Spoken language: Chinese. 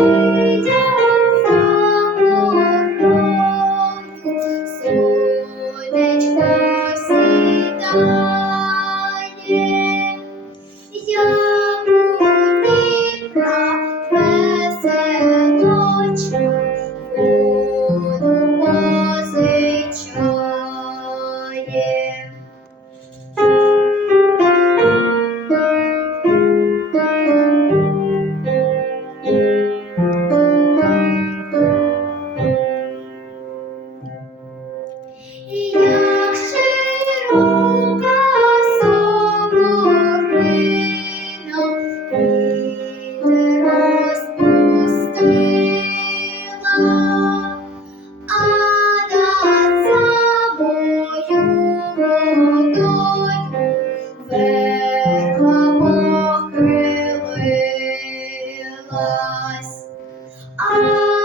回家。Oh.